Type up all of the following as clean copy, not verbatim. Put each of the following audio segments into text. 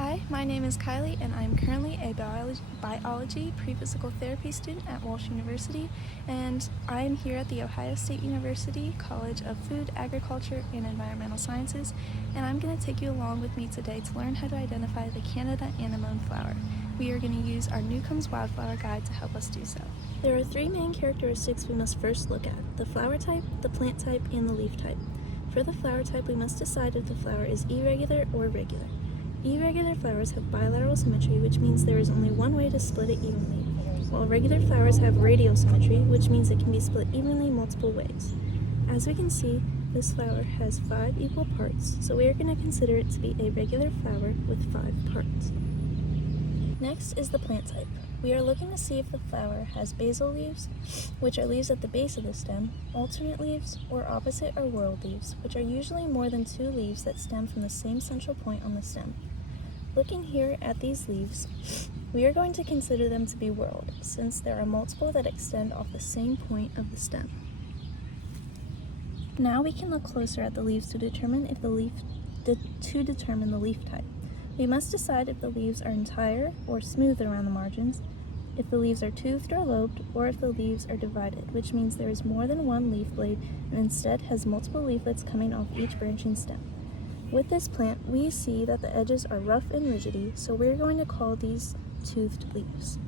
Hi, my name is Kylie and I'm currently a biology pre-physical therapy student at Walsh University, and I'm here at the Ohio State University College of Food, Agriculture, and Environmental Sciences, and I'm going to take you along with me today to learn how to identify the Canada anemone flower. We are going to use our Newcomb's Wildflower Guide to help us do so. There are three main characteristics we must first look at: the flower type, the plant type, and the leaf type. For the flower type, we must decide if the flower is irregular or regular. Irregular flowers have bilateral symmetry, which means there is only one way to split it evenly, while regular flowers have radial symmetry, which means it can be split evenly multiple ways. As we can see, this flower has 5 equal parts, so we are going to consider it to be a regular flower with 5 parts. Next is the plant type. We are looking to see if the flower has basal leaves, which are leaves at the base of the stem, alternate leaves, or opposite or whorled leaves, which are usually more than 2 leaves that stem from the same central point on the stem. Looking here at these leaves, we are going to consider them to be whorled, since there are multiple that extend off the same point of the stem. Now we can look closer at the leaves to determine the leaf type. We must decide if the leaves are entire or smooth around the margins, if the leaves are toothed or lobed, or if the leaves are divided, which means there is more than one leaf blade and instead has multiple leaflets coming off each branching stem. With this plant, we see that the edges are rough and rigidy, so we're going to call these toothed leaves.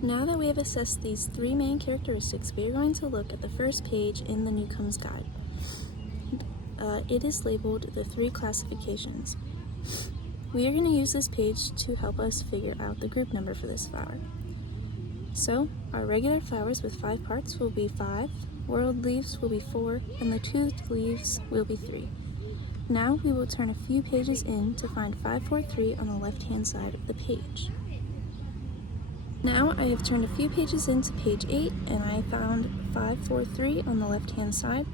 Now that we have assessed these 3 main characteristics, we are going to look at the first page in the Newcomb's Guide. It is labeled the 3 classifications. We are going to use this page to help us figure out the group number for this flower. So, our regular flowers with 5 parts will be 5, whorled leaves will be 4, and the toothed leaves will be 3. Now we will turn a few pages in to find 543 on the left-hand side of the page. Now I have turned a few pages into page 8 and I found 543 on the left-hand side.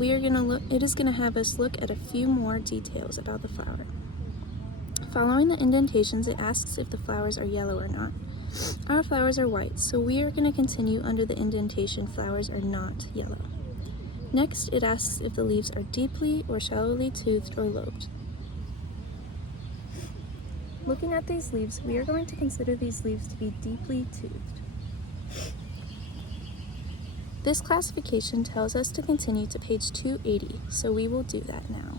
It is going to have us look at a few more details about the flower. Following the indentations, it asks if the flowers are yellow or not. Our flowers are white, so we are going to continue under the indentation flowers are not yellow. Next, it asks if the leaves are deeply or shallowly toothed or lobed. Looking at these leaves, we are going to consider these leaves to be deeply toothed. This classification tells us to continue to page 280, so we will do that now.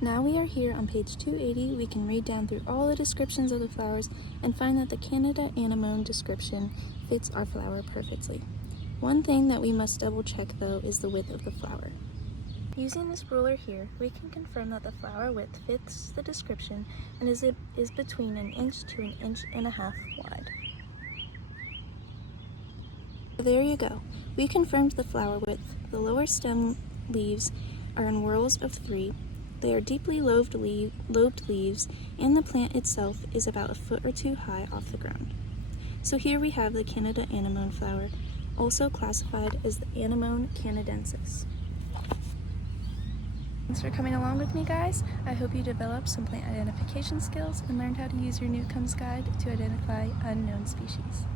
Now we are here on page 280, we can read down through all the descriptions of the flowers and find that the Canada anemone description fits our flower perfectly. One thing that we must double check though is the width of the flower. Using this ruler here, we can confirm that the flower width fits the description and is between 1 inch to 1.5 inches wide. There you go. We confirmed the flower width. The lower stem leaves are in whorls of 3. They are deeply lobed leaves, and the plant itself is about 1 foot or 2 high off the ground. So here we have the Canada anemone flower, also classified as the Anemone canadensis. Thanks for coming along with me, guys. I hope you developed some plant identification skills and learned how to use your Newcomb's Guide to identify unknown species.